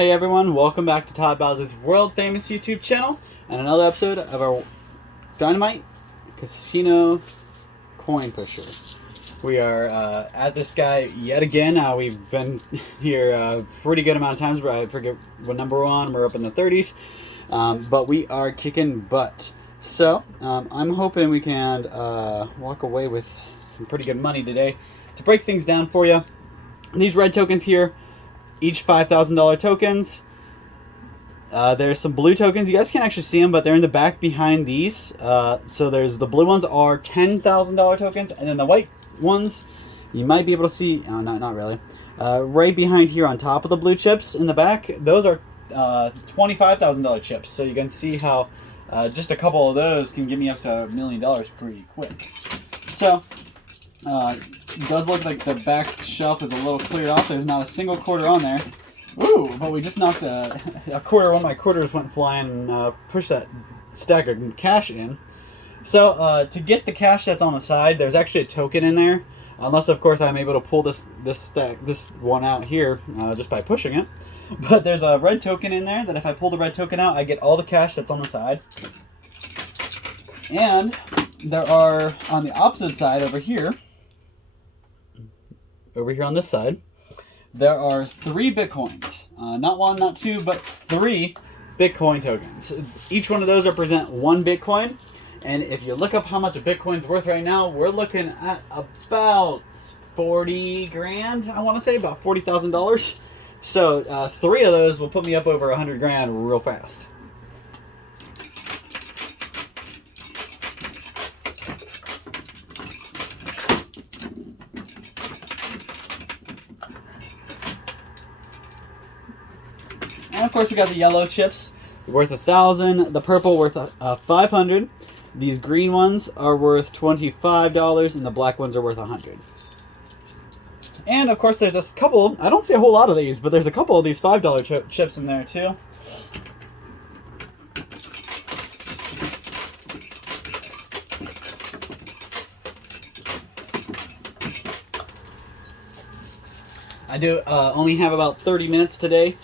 Hey everyone, welcome back to Todd Bosley's world famous YouTube channel and another episode of our Dynamite Casino Coin Pusher. We are at this guy yet again. We've been here a pretty good amount of times, but I forget what number we're on. We're up in the 30s, but we are kicking butt. So I'm hoping we can walk away with some pretty good money today. To break things down for you, these red tokens here, each $5,000 tokens. There's some blue tokens. You guys can't actually see them, but they're in the back behind these. So there's the blue ones are $10,000 tokens, and then the white ones you might be able to see. Oh, not really. Right behind here on top of the blue chips in the back, those are $25,000 chips. So you can see how just a couple of those can give me up to $1 million pretty quick. So it does look like the back shelf is a little cleared off. There's not a single quarter on there. Ooh, but we just knocked a quarter. One of my quarters went flying and pushed that stack of cash in. So to get the cash that's on the side, there's actually a token in there. Unless, of course, I'm able to pull this one out here just by pushing it. But there's a red token in there that if I pull the red token out, I get all the cash that's on the side. And there are, on the opposite side over here on this side, there are 3 Bitcoins. Not 1, not 2, but 3 Bitcoin tokens. Each one of those represent 1 Bitcoin. And if you look up how much a Bitcoin's worth right now, we're looking at about 40 grand, I want to say, about $40,000. So 3 of those will put me up over 100 grand real fast. And of course we got the yellow chips worth 1,000, the purple worth 500. These green ones are worth $25, and the black ones are worth 100. And of course there's a couple, I don't see a whole lot of these, but there's a couple of these $5 chips in there too. I do only have about 30 minutes today.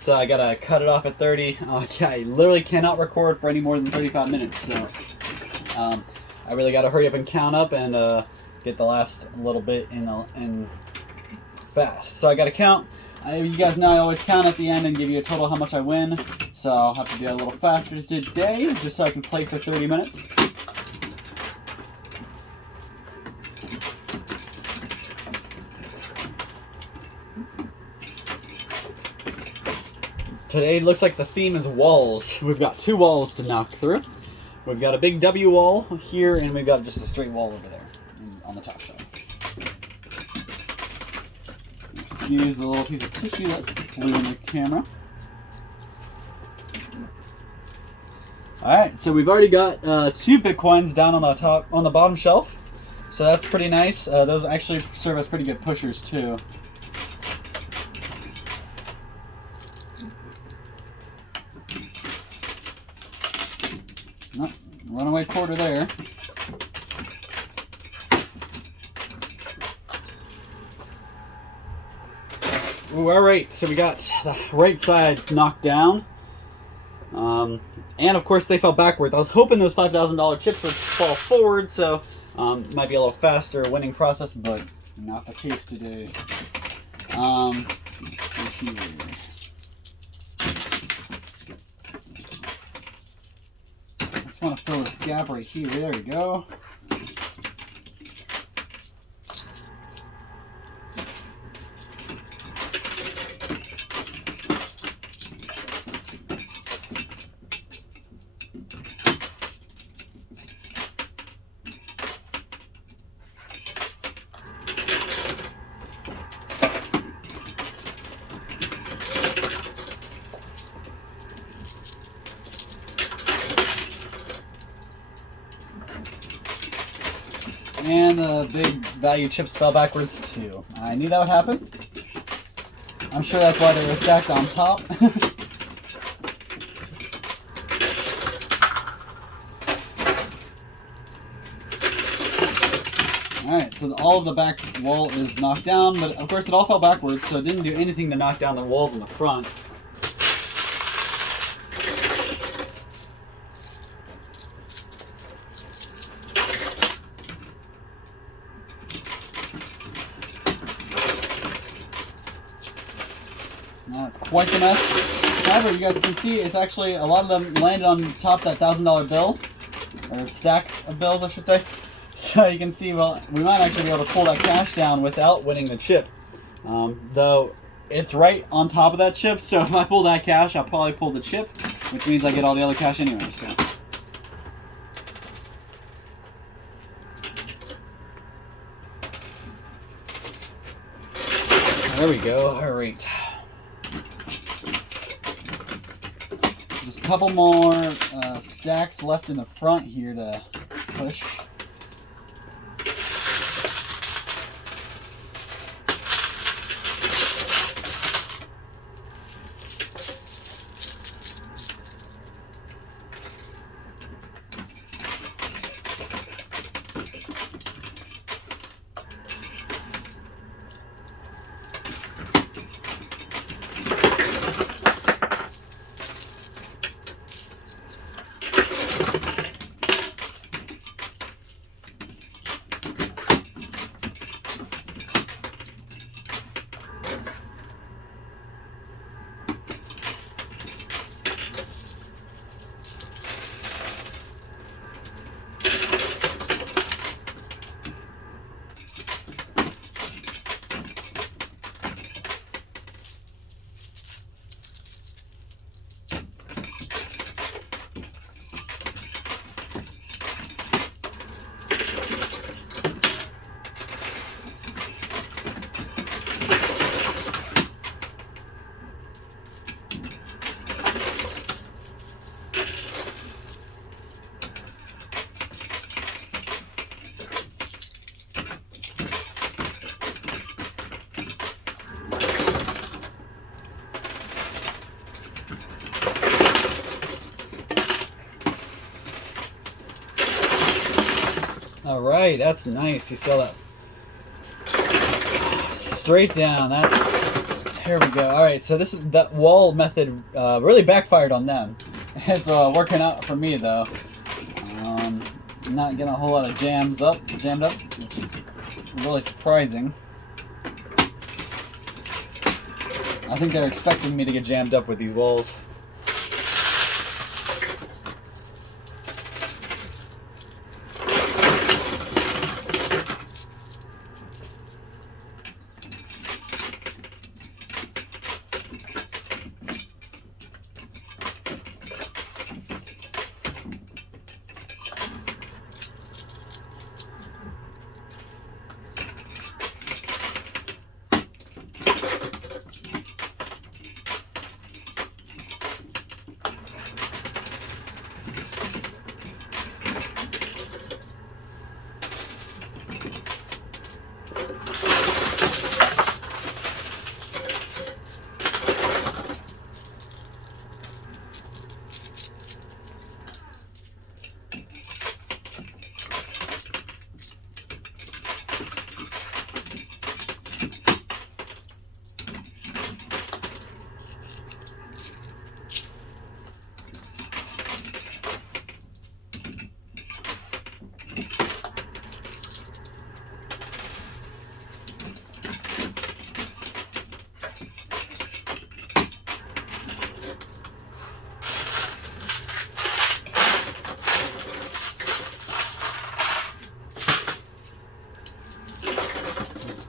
So I gotta cut it off at 30. I literally cannot record for any more than 35 minutes, so I really gotta hurry up and count up and get the last little bit in fast. So I gotta count. You guys know I always count at the end and give you a total how much I win, so I'll have to do it a little faster today just so I can play for 30 minutes. Today looks like the theme is walls. We've got 2 walls to knock through. We've got a big W wall here, and we've got just a straight wall over there on the top shelf. Excuse the little piece of tissue that flew in the camera. Alright, so we've already got 2 Bitcoins down on the bottom shelf. So that's pretty nice. Those actually serve as pretty good pushers too. Oh, runaway quarter there. Ooh, alright, so we got the right side knocked down. And of course they fell backwards. I was hoping those $5,000 chips would fall forward, so might be a little faster winning process, but not the case today. Let's see here. I just want to fill this gap right here. There we go. And the big value chips fell backwards too. I knew that would happen. I'm sure that's why they were stacked on top. Alright, so all of the back wall is knocked down, but of course it all fell backwards, so it didn't do anything to knock down the walls in the front. It's quite the mess. However, you guys can see it's actually, a lot of them landed on top of that $1,000 bill, or stack of bills, I should say. So you can see, well, we might actually be able to pull that cash down without winning the chip. Though it's right on top of that chip, so if I pull that cash, I'll probably pull the chip, which means I get all the other cash anyway. So. There we go. All right. Just a couple more stacks left in the front here to push. All right, that's nice. You saw that straight down. Here we go. All right, so this is that wall method. Really backfired on them. It's working out for me though. Not getting a whole lot of jammed up, which is really surprising. I think they're expecting me to get jammed up with these walls.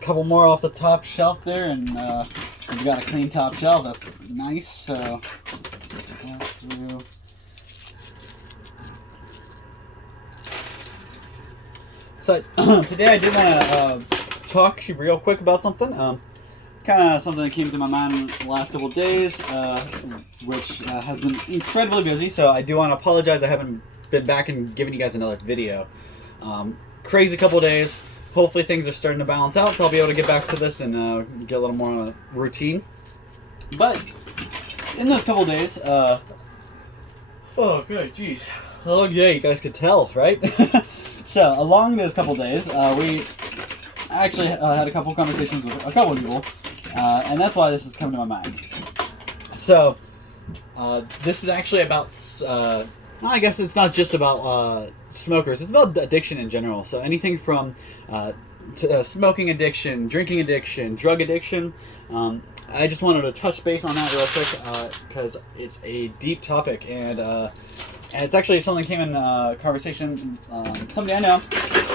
Couple more off the top shelf there, and we've got a clean top shelf. That's nice. So today I did want to talk to you real quick about something. Kind of something that came to my mind the last couple of days, which has been incredibly busy. So I do want to apologize. I haven't been back and giving you guys another video. Crazy couple of days. Hopefully things are starting to balance out, so I'll be able to get back to this and get a little more on a routine. But in those couple days, oh good, jeez. Oh yeah, you guys could tell, right? So along those couple days, we actually had a couple conversations with a couple of people, and that's why this is coming to my mind. So this is actually about, I guess it's not just about smokers, it's about addiction in general. So anything from smoking addiction, drinking addiction, drug addiction. I just wanted to touch base on that real quick because it's a deep topic, and it's actually something came in conversation. Somebody I know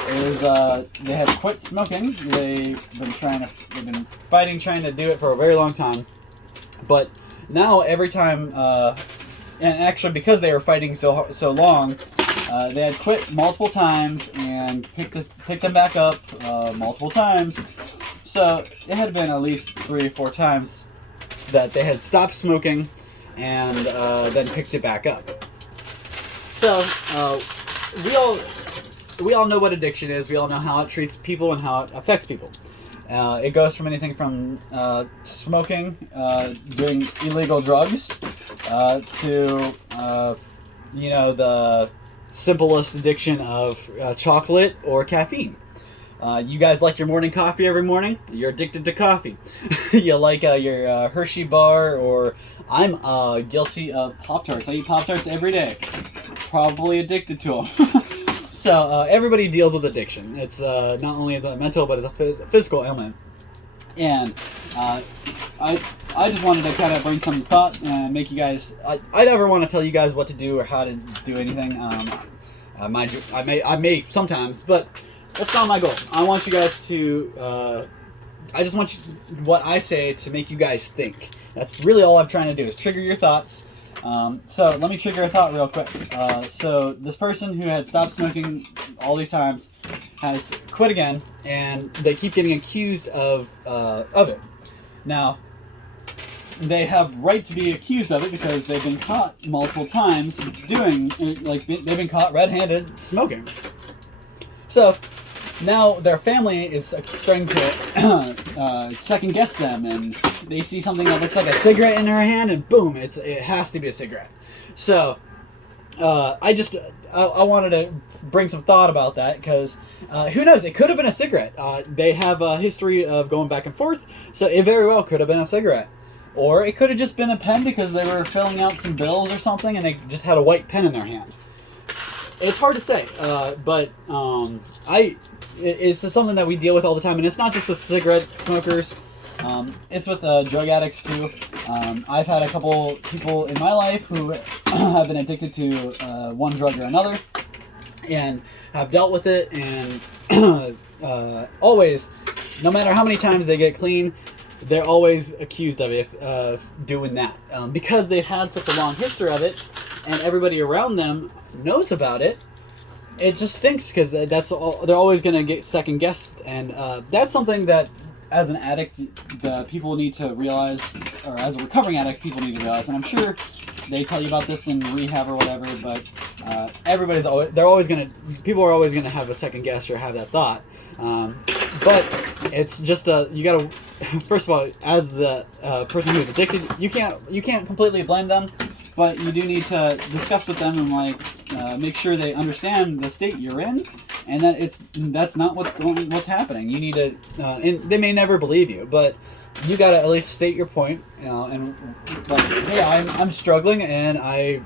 is they have quit smoking. They've been fighting, trying to do it for a very long time, but now every time, and actually because they were fighting so long, they had quit multiple times and picked them back up multiple times. So it had been at least 3 or 4 times that they had stopped smoking and then picked it back up. So we all know what addiction is. We all know how it treats people and how it affects people. It goes from anything from smoking, doing illegal drugs, to the simplest addiction of chocolate or caffeine. You guys like your morning coffee every morning? You're addicted to coffee. You like your Hershey bar, or I'm guilty of Pop-Tarts. I eat Pop-Tarts every day. Probably addicted to them. So everybody deals with addiction. It's not only as a mental, but as a physical ailment. And I just wanted to kind of bring some thought and make you guys. I never want to tell you guys what to do or how to do anything. I may sometimes, but that's not my goal. I want you guys to. I just want what I say to make you guys think. That's really all I'm trying to do, is trigger your thoughts. So let me trigger a thought real quick. So this person who had stopped smoking all these times has quit again, and they keep getting accused of it. Now, they have right to be accused of it because they've been caught multiple times they've been caught red-handed smoking. So now their family is starting to second guess them, and they see something that looks like a cigarette in her hand, and boom, it has to be a cigarette. So I wanted to bring some thought about that, because who knows, it could have been a cigarette. They have a history of going back and forth, so it very well could have been a cigarette. Or it could have just been a pen because they were filling out some bills or something, and they just had a white pen in their hand. It's hard to say, but it's something that we deal with all the time, and it's not just with cigarette smokers. It's with drug addicts too. I've had a couple people in my life who have been addicted to one drug or another, and have dealt with it, and always, no matter how many times they get clean, they're always accused of doing that, because they've had such a long history of it, and everybody around them knows about it. It just stinks, because they're always going to get second guessed, and that's something that, as an addict, the people need to realize, or as a recovering addict, people need to realize. And I'm sure they tell you about this in rehab or whatever, but people are always gonna have a second guess or have that thought. But it's just you gotta, first of all, as the person who's addicted, you can't completely blame them, but you do need to discuss with them and make sure they understand the state you're in, and that that's not what's happening. You need to, and they may never believe you, but you gotta at least state your point, and like, hey, I'm struggling, and I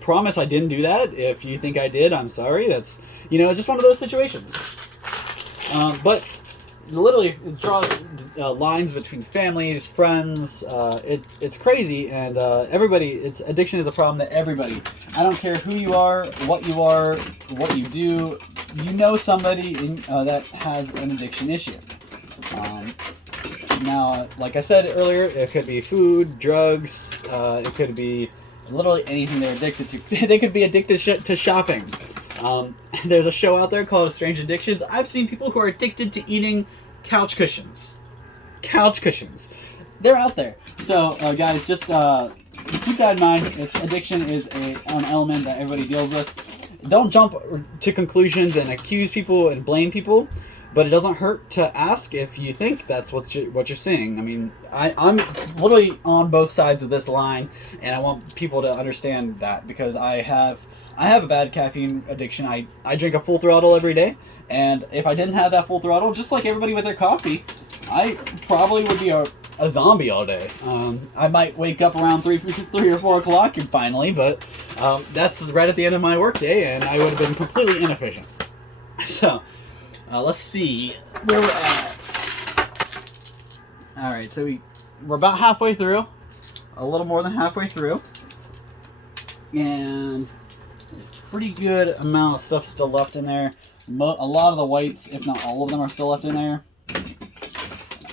promise I didn't do that. If you think I did, I'm sorry. That's just one of those situations. But literally, it draws lines between families, friends. It's crazy, and addiction is a problem that everybody. I don't care who you are, what you do. You know somebody that has an addiction issue. Now, like I said earlier, it could be food, drugs. It could be literally anything they're addicted to. They could be addicted to shopping. There's a show out there called Strange Addictions. I've seen people who are addicted to eating couch cushions. Couch cushions. They're out there. So, guys, just keep that in mind. If addiction is an element that everybody deals with, don't jump to conclusions and accuse people and blame people. But it doesn't hurt to ask if you think that's what you're seeing. I mean, I'm literally on both sides of this line, and I want people to understand that, because I have a bad caffeine addiction. I drink a full throttle every day, and if I didn't have that full throttle, just like everybody with their coffee, I probably would be a zombie all day. I might wake up around 3 or 4 o'clock and finally, but that's right at the end of my workday, and I would have been completely inefficient. So. Let's see where we're at. Alright, so we we're about halfway through, a little more than halfway through, and pretty good amount of stuff still left in there. A lot of the whites, if not all of them, are still left in there.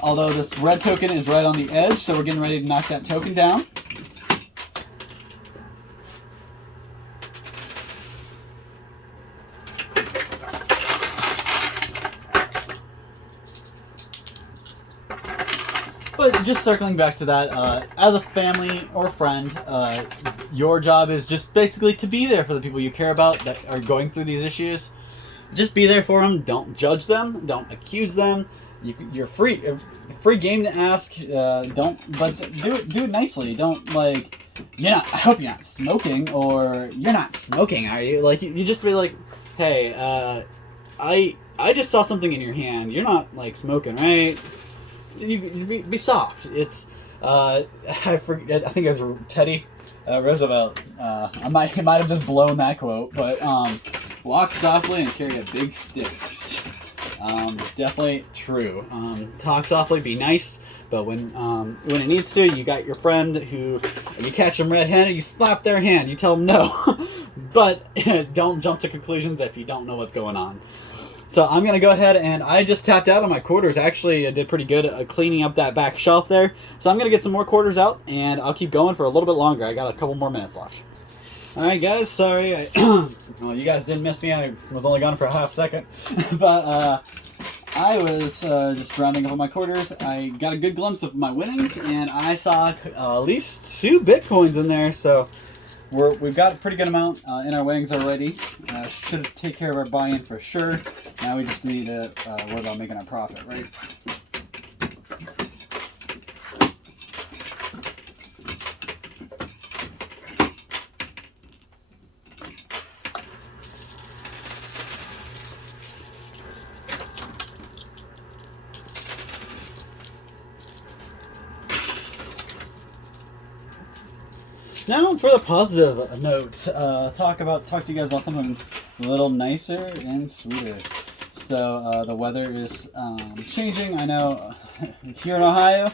Although this red token is right on the edge, so we're getting ready to knock that token down. But just circling back to that, as a family or friend, your job is just basically to be there for the people you care about that are going through these issues. Just be there for them. Don't judge them. Don't accuse them. You're free. Free game to ask. But do it nicely. Don't like. I hope you're not smoking, or you're not smoking, are you? Like you just be like, hey, I just saw something in your hand. You're not like smoking, right? You be soft. It's I forget. I think it was Teddy Roosevelt. He might have just blown that quote, but walk softly and carry a big stick. Definitely true. Talk softly, be nice, but when it needs to, you got your friend who you catch them red-handed, you slap their hand, you tell them no, but don't jump to conclusions if you don't know what's going on. So I'm going to go ahead, and I just tapped out on my quarters. Actually, I did pretty good at cleaning up that back shelf there. So I'm going to get some more quarters out, and I'll keep going for a little bit longer. I got a couple more minutes left. Alright guys, sorry. Well, you guys didn't miss me. I was only gone for a half second. But I was just rounding up on my quarters. I got a good glimpse of my winnings, and I saw at least 2 Bitcoins in there. So we've got a pretty good amount in our winnings already. Should take care of our buy-in for sure. Now we just need to worry about making a profit, right? Now for the positive note, talk to you guys about something a little nicer and sweeter. So the weather is changing. I know here in Ohio,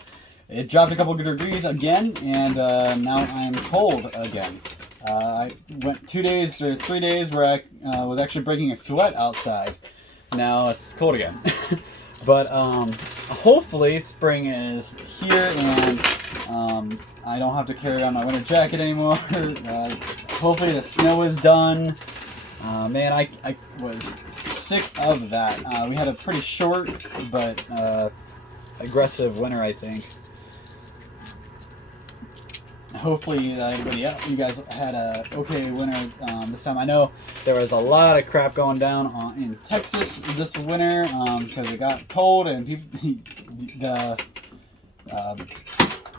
it dropped a couple degrees again, and now I'm cold again. I went 2 days or 3 days where I was actually breaking a sweat outside. Now it's cold again. But hopefully spring is here, and I don't have to carry on my winter jacket anymore. Hopefully the snow is done. Man, I was sick of that. We had a pretty short but aggressive winter, I think. Hopefully you guys had a okay winter this time. I know there was a lot of crap going down in Texas this winter because it got cold, and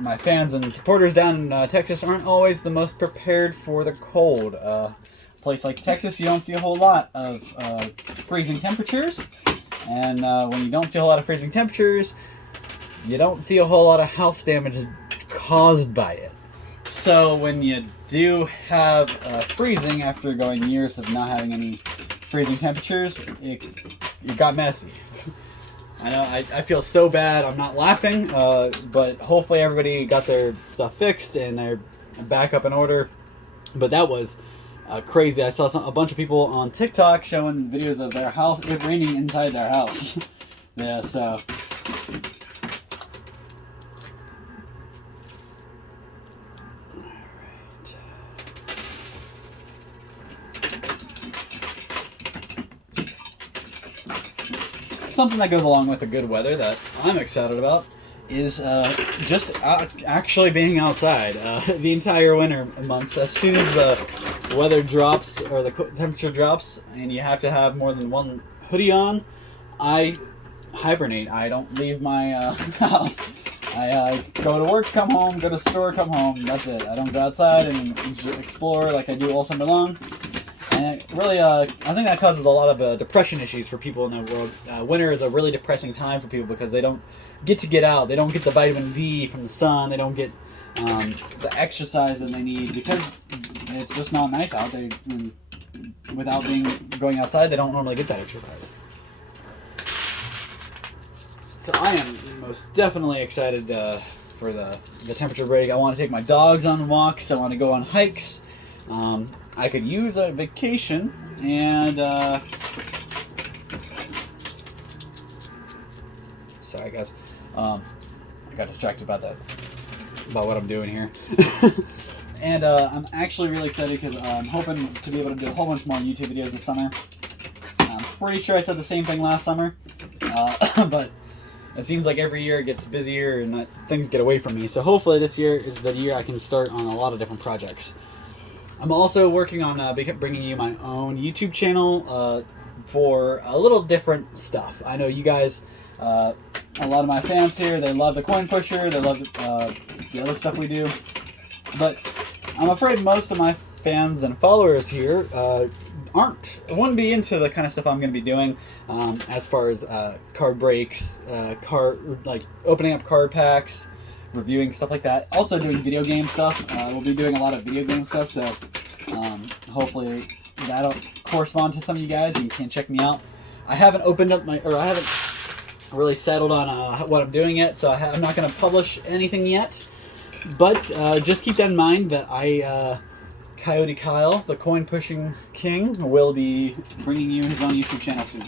my fans and supporters down in Texas aren't always the most prepared for the cold. A place like Texas, you don't see a whole lot of freezing temperatures, and when you don't see a whole lot of freezing temperatures, you don't see a whole lot of house damage caused by it. So when you do have freezing after going years of not having any freezing temperatures, it got messy. I know, I feel so bad. I'm not laughing, but hopefully everybody got their stuff fixed and they're back up in order. But that was crazy. I saw a bunch of people on TikTok showing videos of their house, it raining inside their house. Yeah, so... Something that goes along with the good weather that I'm excited about is just actually being outside the entire winter months. As soon as the weather drops or the temperature drops and you have to have more than one hoodie on, I hibernate. I don't leave my house. I go to work, come home, go to the store, come home. That's it. I don't go outside and explore like I do all summer long. And it really, I think that causes a lot of depression issues for people in the world. Winter is a really depressing time for people because they don't get out. They don't get the vitamin D from the sun. They don't get the exercise that they need because it's just not nice out there. And without going outside, they don't normally get that exercise. So I am most definitely excited for the temperature break. I want to take my dogs on walks. I want to go on hikes. I could use a vacation, and sorry guys, I got distracted about what I'm doing here. And I'm actually really excited because I'm hoping to be able to do a whole bunch more YouTube videos this summer. I'm pretty sure I said the same thing last summer, but it seems like every year it gets busier and things get away from me. So hopefully this year is the year I can start on a lot of different projects. I'm also working on bringing you my own YouTube channel for a little different stuff. I know you guys, a lot of my fans here, they love the coin pusher, they love the other stuff we do. But I'm afraid most of my fans and followers here wouldn't be into the kind of stuff I'm going to be doing, as far as card breaks, like opening up card packs, reviewing stuff like that. Also doing video game stuff. We'll be doing a lot of video game stuff, so hopefully that'll correspond to some of you guys and you can check me out. I haven't I haven't really settled on what I'm doing yet, so I'm not going to publish anything yet. But just keep that in mind that Coyote Kyle, the coin pushing king, will be bringing you his own YouTube channel soon.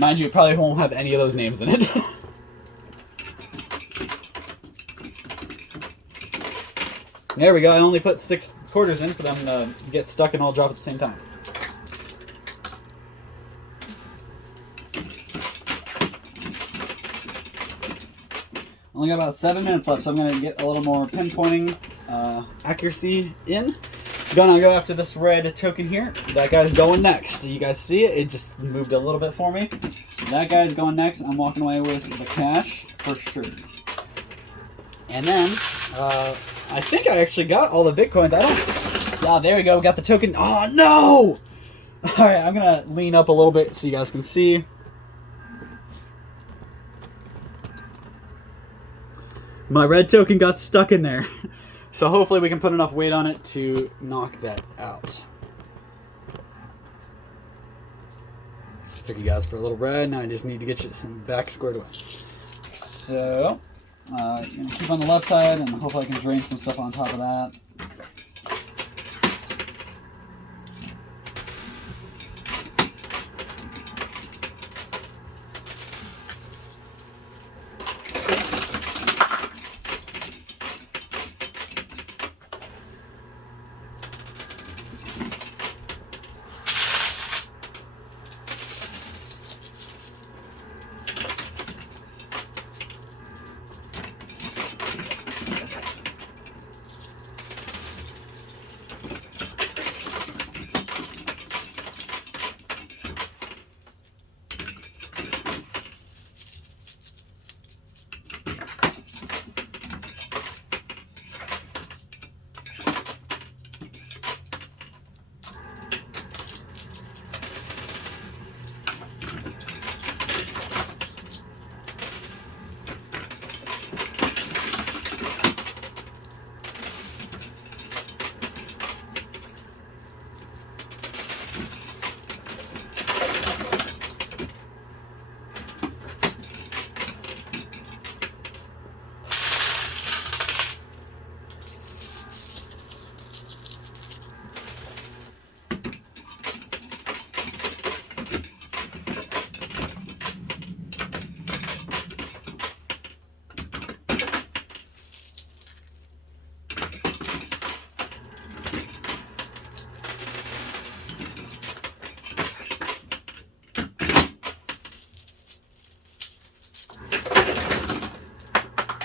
Mind you, it probably won't have any of those names in it. There we go. I only put 6 quarters in for them to get stuck and all drop at the same time. Only got about 7 minutes left, so I'm going to get a little more pinpointing accuracy in. Gonna go after this red token here. That guy's going next. So you guys see it? It just moved a little bit for me. That guy's going next. I'm walking away with the cash for sure. And then, I think I actually got all the Bitcoins. There we go. We got the token. Oh, no! Alright, I'm going to lean up a little bit so you guys can see. My red token got stuck in there. So hopefully we can put enough weight on it to knock that out. Took you guys for a little ride. Now I just need to get you back squared away. So, keep on the left side, and hopefully I can drain some stuff on top of that.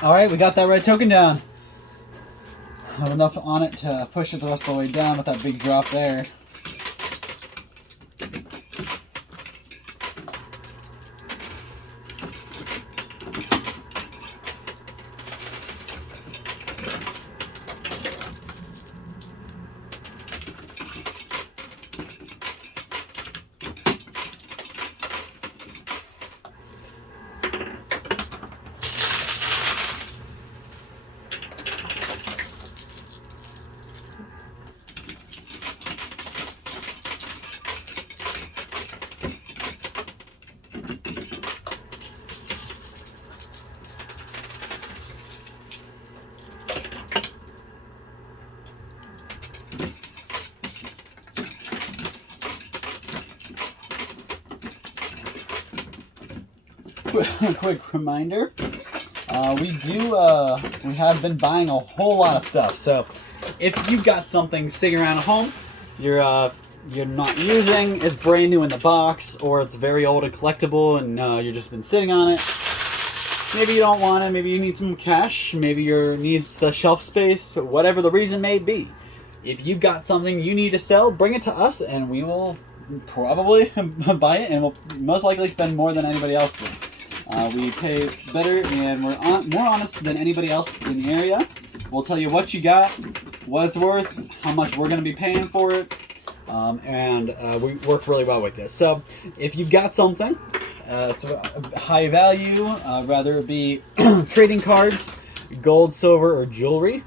Alright, we got that red token down. I have enough on it to push it the rest of the way down with that big drop there. quick reminder. We have been buying a whole lot of stuff. So if you've got something sitting around at home, you're not using, it's brand new in the box, or it's very old and collectible, and you've just been sitting on it. Maybe you don't want it. Maybe you need some cash. Maybe you needs the shelf space. Whatever the reason may be, if you've got something you need to sell, bring it to us, and we will probably buy it, and we'll most likely spend more than anybody else will. We pay better, and we're more honest than anybody else in the area. We'll tell you what you got, what it's worth, how much we're going to be paying for it, and we work really well with this. So if you've got something, it's a high value, rather it be trading cards, gold, silver, or jewelry,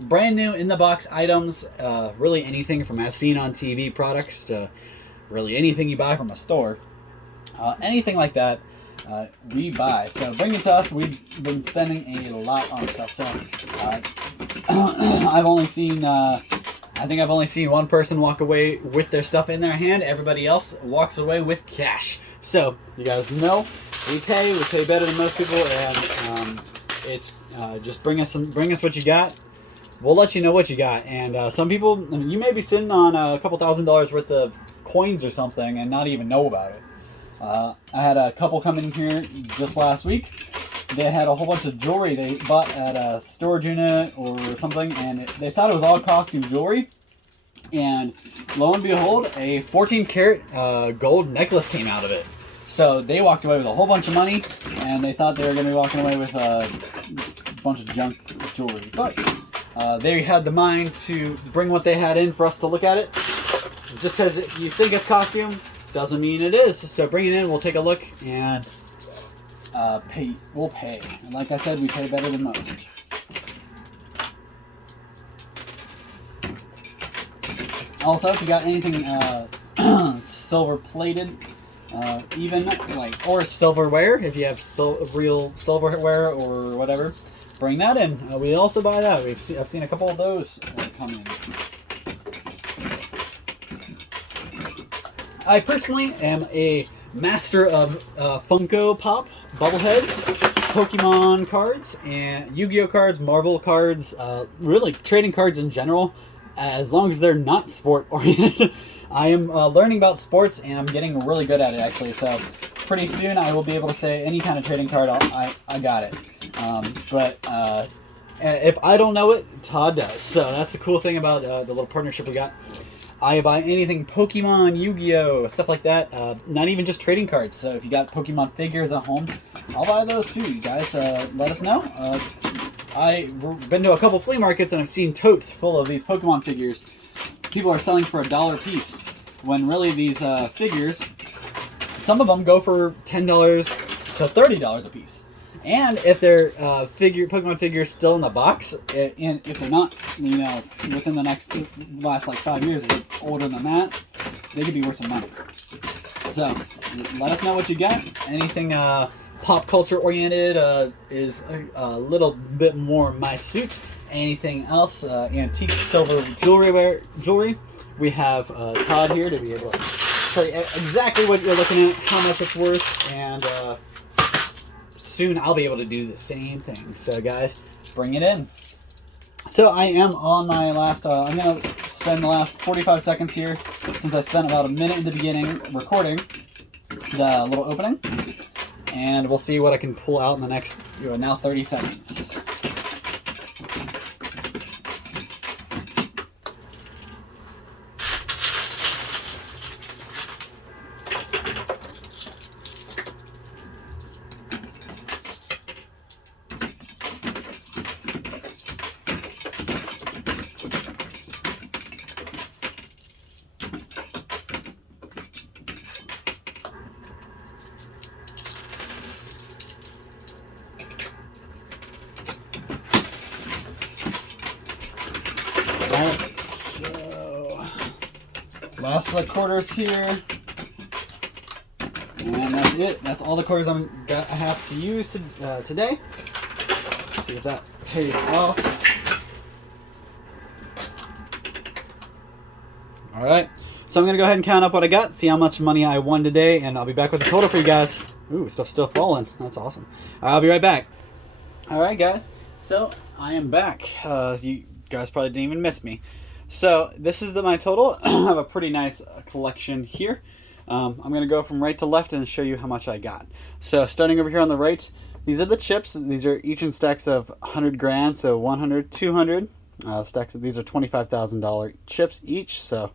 brand new in the box items, really anything from as seen on TV products to really anything you buy from a store, anything like that, we buy. So bring it to us. We've been spending a lot on stuff. So I've only seen I think I've only seen one person walk away with their stuff in their hand. Everybody else walks away with cash. So you guys know we pay better than most people, and it's just bring us what you got. We'll let you know what you got. And some people, I mean, you may be sitting on a couple $1,000s worth of coins or something and not even know about it. I had a couple come in here just last week. They had a whole bunch of jewelry they bought at a storage unit or something, and they thought it was all costume jewelry. And lo and behold, a 14 karat gold necklace came out of it. So they walked away with a whole bunch of money, and they thought they were going to be walking away with a bunch of junk jewelry. But they had the mind to bring what they had in for us to look at it. Just because you think it's costume doesn't mean it is. So bring it in, we'll take a look, and we'll pay. And like I said, we pay better than most. Also, if you got anything silver plated, even like, or silverware, if you have real silverware or whatever, bring that in. We also buy that. I've seen a couple of those come in. I personally am a master of Funko Pop bobbleheads, Pokemon cards, and Yu-Gi-Oh cards, Marvel cards, really trading cards in general, as long as they're not sport oriented. I am learning about sports, and I'm getting really good at it, actually. So pretty soon I will be able to say any kind of trading card, I got it. But if I don't know it, Todd does. So that's the cool thing about the little partnership we got. I buy anything Pokemon, Yu-Gi-Oh, stuff like that. Not even just trading cards. So if you got Pokemon figures at home, I'll buy those too. You guys, let us know. I've been to a couple flea markets, and I've seen totes full of these Pokemon figures. People are selling for $1 a piece, when really these figures, some of them go for $10 to $30 a piece. And if they're Pokemon figures still in the box, and if they're not, within the last like 5 years, if they're older than that, they could be worth some money. So let us know what you got. Anything pop culture oriented is a little bit more my suit. Anything else, antique silver jewelry, we have Todd here to be able to tell you exactly what you're looking at, how much it's worth, and soon I'll be able to do the same thing. So guys, bring it in. So I am on my last, I'm going to spend the last 45 seconds here, since I spent about a minute in the beginning recording the little opening, and we'll see what I can pull out in the next, now 30 seconds. Alright, so last of the quarters here, and that's it. That's all the quarters I have to use today. Let's see if that pays off. Alright, so I'm going to go ahead and count up what I got, see how much money I won today, and I'll be back with the total for you guys. Ooh, stuff's still falling. That's awesome. I'll be right back. All right, guys. So I am back. You guys probably didn't even miss me. So this is my total. I have a pretty nice collection here. I'm going to go from right to left and show you how much I got. So starting over here on the right, these are the chips. These are each in stacks of 100 grand, so 100, 200. Stacks of these are $25,000 chips each, so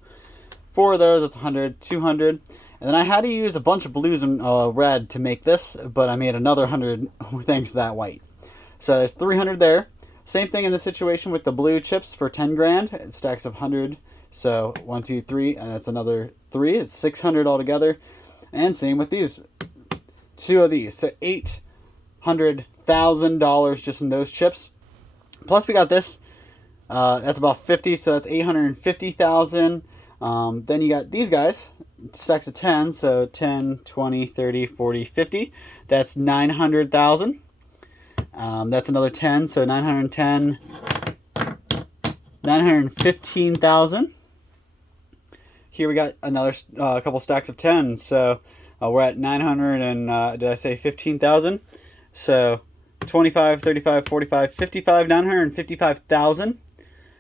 4 of those, it's 100, 200. And then I had to use a bunch of blues and red to make this, but I made another 100 thanks to that white. So there's 300 there. Same thing in this situation with the blue chips for 10 grand. It stacks of 100. So 1, 2, 3, and that's another 3. It's 600 altogether. And same with these. 2 of these. So $800,000 just in those chips. Plus we got this. That's about 50, so that's 850,000. Then you got these guys. Stacks of 10, so 10, 20, 30, 40, 50. That's 900,000. That's another 10, so 910, 915,000. Here we got another couple stacks of 10, so we're at 900 and did I say 15,000? So 25, 35, 45, 55, 955,000.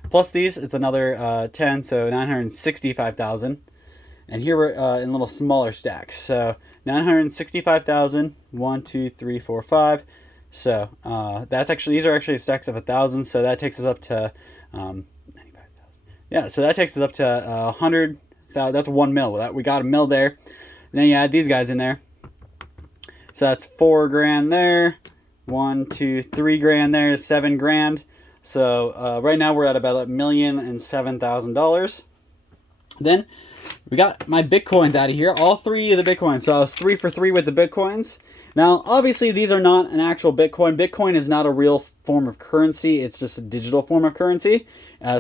Plus these, it's another 10, so 965,000. And here we're in little smaller stacks. So 965,000, 1, 2, 3, 4, 5. So that's actually, these are actually stacks of 1,000. So that takes us up to 95,000. Yeah, so that takes us up to 100,000. That's 1 mil. We got a mil there. And then you add these guys in there. So that's 4 grand there. 1, 2, 3 grand there. 7 grand. So right now we're at about $1,007,000. Then we got my Bitcoins out of here. All 3 of the Bitcoins. So I was 3 for 3 with the Bitcoins. Now, obviously, these are not an actual Bitcoin. Bitcoin is not a real form of currency. It's just a digital form of currency.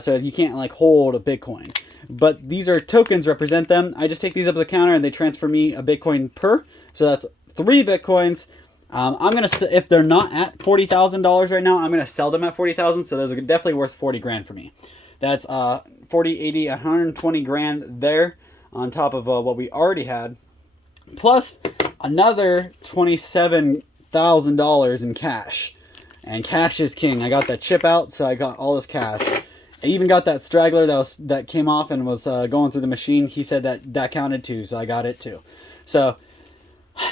So you can't like hold a Bitcoin. But these are tokens, represent them. I just take these up to the counter and they transfer me a Bitcoin per. So that's 3 Bitcoins. I'm gonna, if they're not at $40,000 right now, I'm gonna sell them at $40,000. So those are definitely worth 40 grand for me. That's 40, 80, 120 grand there on top of what we already had, plus another $27,000 in cash. And cash is king. I got that chip out, so I got all this cash. I even got that straggler that came off and was going through the machine. He said that counted too, so I got it too. So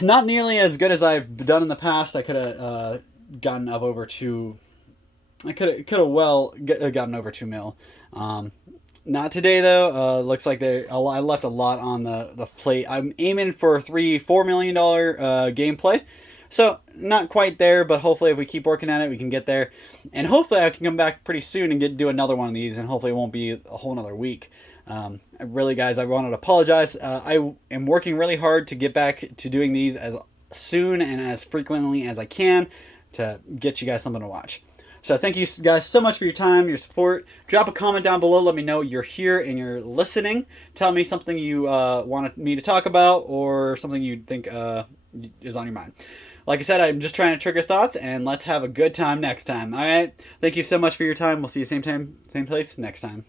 not nearly as good as I've done in the past. I could have gotten up over 2. I could have well gotten over 2 mil. Not today though. Looks like I left a lot on the plate. I'm aiming for $4 million gameplay. So not quite there, but hopefully if we keep working at it, we can get there. And hopefully I can come back pretty soon and do another one of these, and hopefully it won't be a whole nother week. Really, guys, I wanted to apologize. I am working really hard to get back to doing these as soon and as frequently as I can to get you guys something to watch. So thank you guys so much for your time, your support. Drop a comment down below. Let me know you're here and you're listening. Tell me something you want me to talk about or something you think is on your mind. Like I said, I'm just trying to trigger thoughts, and let's have a good time next time. All right? Thank you so much for your time. We'll see you same time, same place next time.